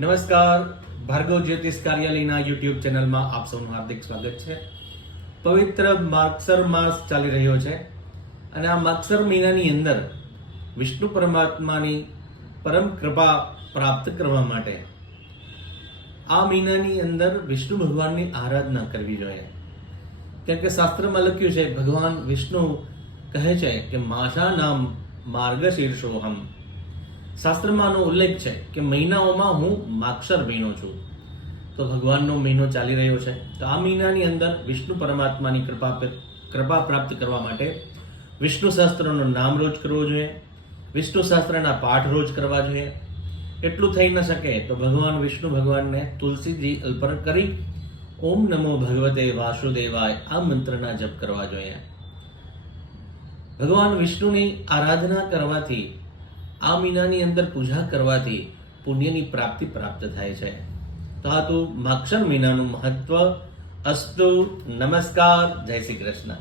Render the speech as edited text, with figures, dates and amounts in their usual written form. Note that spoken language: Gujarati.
નમસ્કાર, ભાર્ગવ જ્યોતિષ કાર્યાલયના યુટ્યુબ ચેનલમાં આપ સૌનું હાર્દિક સ્વાગત છે. પવિત્ર માગસર માસ ચાલી રહ્યો છે અને આ માગસર મહિનાની અંદર વિષ્ણુ પરમાત્માની પરમ કૃપા પ્રાપ્ત કરવા માટે આ મહિનાની અંદર વિષ્ણુ ભગવાનની આરાધના કરવી જોઈએ. કેમ કે શાસ્ત્રમાં લખ્યું છે, ભગવાન વિષ્ણુ કહે છે કે માસા નામ માર્ગશીર્ષોહમ. શાસ્ત્રમાંનો ઉલ્લેખ છે કે મહિનાઓમાં હું માગસર મહિનો છું. તો ભગવાનનો મહિનો ચાલી રહ્યો છે, તો આ મહિનાની અંદર વિષ્ણુ પરમાત્માની કૃપા પ્રાપ્ત કરવા માટે વિષ્ણુ સહસ્ત્રનું નામ રોજ કરવું જોઈએ, વિષ્ણુ સહસ્ત્રના પાઠ રોજ કરવા જોઈએ. એટલું થઈ ન શકે તો ભગવાન વિષ્ણુ ભગવાનને તુલસીજી અર્પણ કરી ઓમ નમો ભગવતે વાસુદેવાય આ મંત્રના જપ કરવા જોઈએ. ભગવાન વિષ્ણુની આરાધના કરવાથી, આ મહિનાની અંદર પૂજા કરવાથી પુણ્યની પ્રાપ્તિ પ્રાપ્ત થાય છે. તો આ તો માગસર મહિનાનું મહત્વ. અસ્તુ. નમસ્કાર. જય શ્રી કૃષ્ણ.